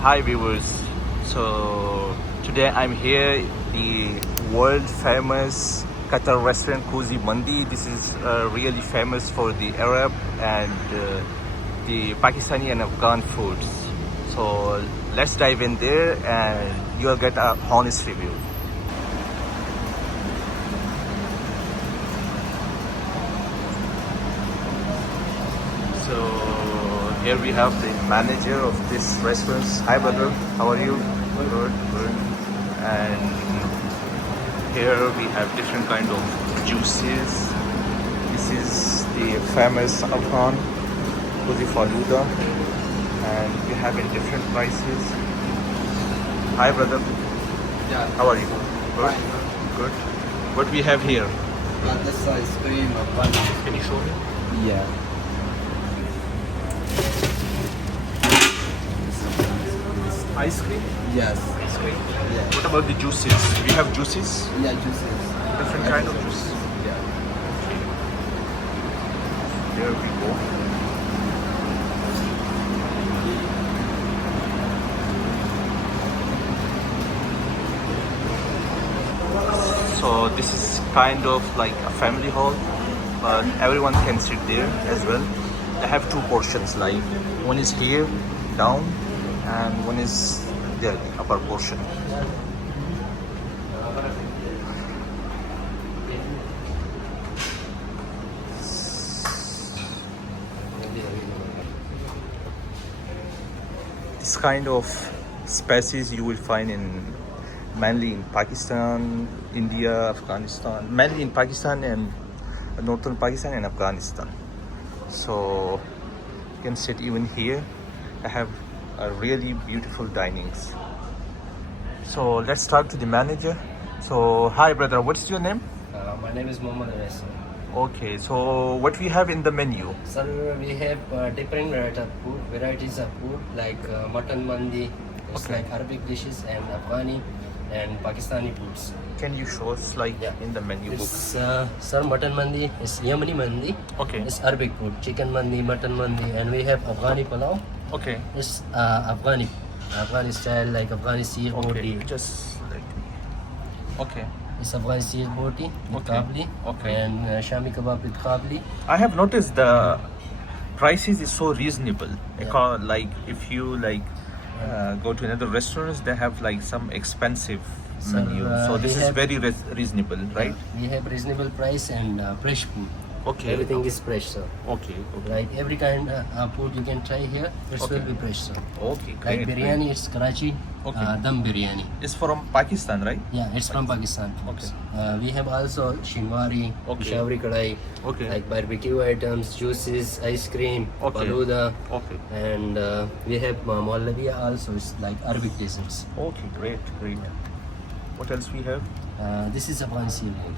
Hi viewers. So today I'm here the world famous Qatar restaurant Kuzi Mandi. This is really famous for the Arab and the Pakistani and Afghan foods. So let's dive in there and you'll get a honest review. So here we have the manager of this restaurant. Hi brother, how are you? Good, good. And here we have different kind of juices. This is the famous Afghan Kuzi Faluda, and we have in different prices. Hi brother, Yeah. how are you? Good, good. What we have here? This ice cream of one. Can you show me? Yeah. Ice cream? Yes. Ice cream. Yeah. What about the juices? We have juices, Yeah, juices. different kind of juice. Yeah. There we go. So this is kind of like a family hall, but everyone can sit there as well. They have two portions, like one is here down and one is there, the upper portion. This kind of species you will find in mainly in Pakistan, India, Afghanistan, mainly in Pakistan and northern Pakistan and Afghanistan. So you can sit even here. I have a really beautiful dinings. So let's talk to the manager. So hi brother, what's your name? My name is Mohammed Anas. Okay, so what we have in the menu? Sir, we have different varieties of food like mutton mandi, it's Okay. like Arabic dishes, and Afghani and Pakistani foods. Can you show us like Yeah. in the menu book? It's, sir, mutton mandi is Yemeni mandi. Okay. It's Arabic food, chicken mandi, mutton mandi, and we have Afghani pulao. Okay. It's Afghani style, like Afghani seer Okay. boti. Just like okay. It's Afghani seer boti with Okay. kabli, Okay. and Shami kebab with kabli. I have noticed the prices is so reasonable. Yeah. Because like if you like go to another restaurants, they have like some expensive Sir, menu. So we this is have- very reasonable, right? We have reasonable price and fresh food. Okay. Everything is fresh, sir. Okay. Okay. Right, every kind of food you can try here. It Okay. will be fresh, sir. Okay. Like Great. biryani, it's Karachi, Okay. dum biryani. It's from Pakistan, right? Yeah, it's from Pakistan. Okay. We have also shinwari, Okay. Peshawari kadai, Okay. like barbecue items, juices, ice cream, Okay. faluda, Okay. and we have muallabiya also. It's like Arabic desserts. Okay. Great. Great. What else we have? This is Afghan seafood.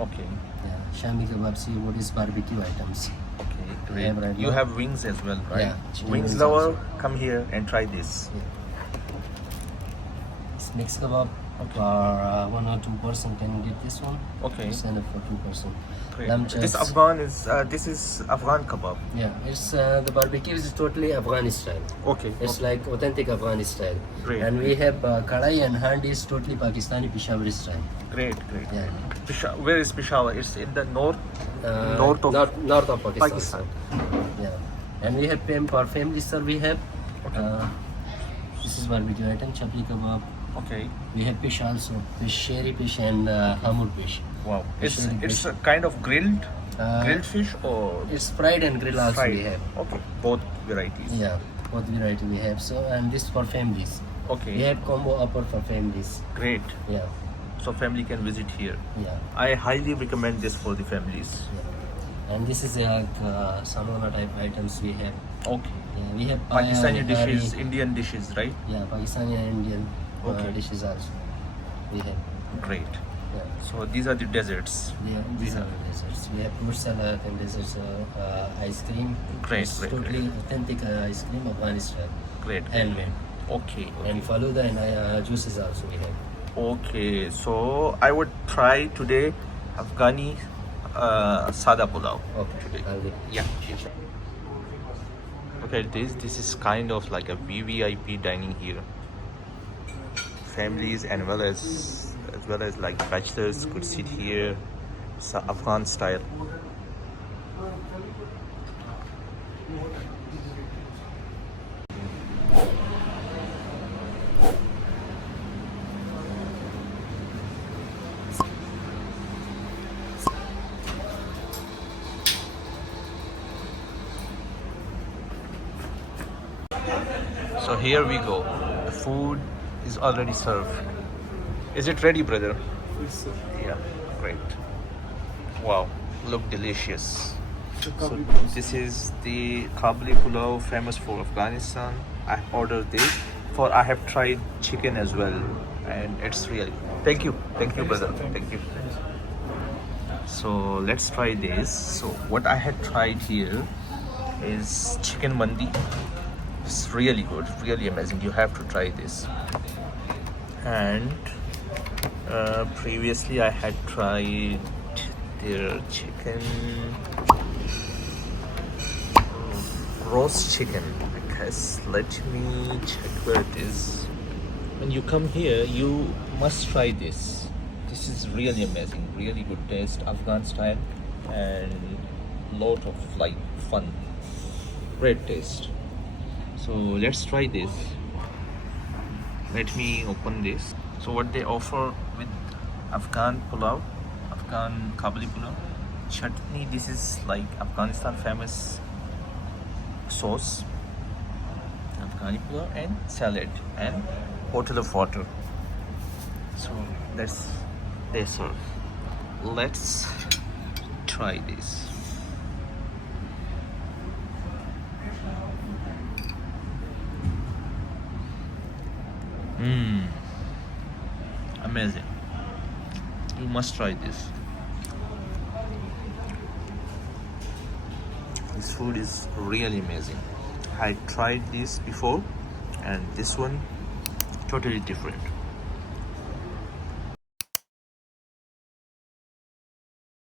Okay. Yeah, Shami kebab seafood is barbecue items. Okay. We Great. have right You now. have wings as well, right? Yeah, chicken Wings wings lover, also. come here and try this. It's mixed kebab. Okay. For 1 or 2 person can get this one. Okay. It's enough for 2 person. Great. Lamb This chops. Afghan is Afghan kebab. Yeah, it's the barbecue is totally Afghani style. Okay. It's like authentic Afghani style. Great. And we have kadai and handi is totally Pakistani Peshawari style. Great. Great. Yeah. Where is Peshawar? It's in the north. North of north of Pakistan. Pakistan. sir. Yeah. And we have for family, sir. We have this is barbecue item, chapli kebab. Okay. We have fish also, fish, sherry fish, and hamur fish. Wow. It's Peshawari it's fish. a kind of grilled Uh, fish or It's fried and grill also fried. we have. Okay. Both varieties. Yeah, both variety we have. So, and this for families. Okay. We have combo offer for families. Great. Yeah, So family can visit here. yeah, I highly recommend this for the families. yeah. And this is samona type items we have. Okay. Yeah, we have Pakistani paya, dishes, nihari. Indian dishes, right? Yeah, Pakistani and Indian Okay. dishes also. We have. Great. Yeah. So these are the desserts. Yeah, these are the desserts. We have fruit salad and desserts, ice cream. Great, It's great, totally authentic ice cream, Afghani style, Great. handmade. Okay. And faluda and juices also we have. Okay. So I would try today Afghani sada pulao. Okay. Today. I'll do. Yeah. Look at this. This is kind of like a VVIP dining here. Families and well as like bachelors could sit here. It's a Afghan style. So here we go. The food is already served. Is it ready, brother? Yes, sir. Yeah, great. Wow, look delicious. So this is the Kabuli pulao, famous for Afghanistan. I ordered this. For I have tried chicken as well, and it's really. Thank you, brother. Thank you. So let's try this. So what I had tried here is chicken mandi. It's really good, really amazing. You have to try this. And previously I had tried their chicken, roast chicken, I guess. Let me check where it is. When you come here, you must try this. This is really amazing, really good taste, Afghan style, and lot of like fun, great taste. So let's try this. Let me open this. So what they offer with Afghan pulao, Afghan Kabuli pulao, chutney. This is like Afghanistan famous sauce, Afghani pulao, and salad and bottle of water. So they serve. Let's try this. Amazing. You must try this. This food is really amazing. I tried this before, and this one totally different.